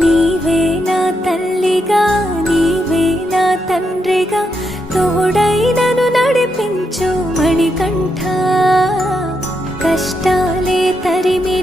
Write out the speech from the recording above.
నీవే నా తల్లిగా నీవే నా తండ్రిగా తోడైనను నడిపించు మణికంఠ. కష్టాలే తరిమి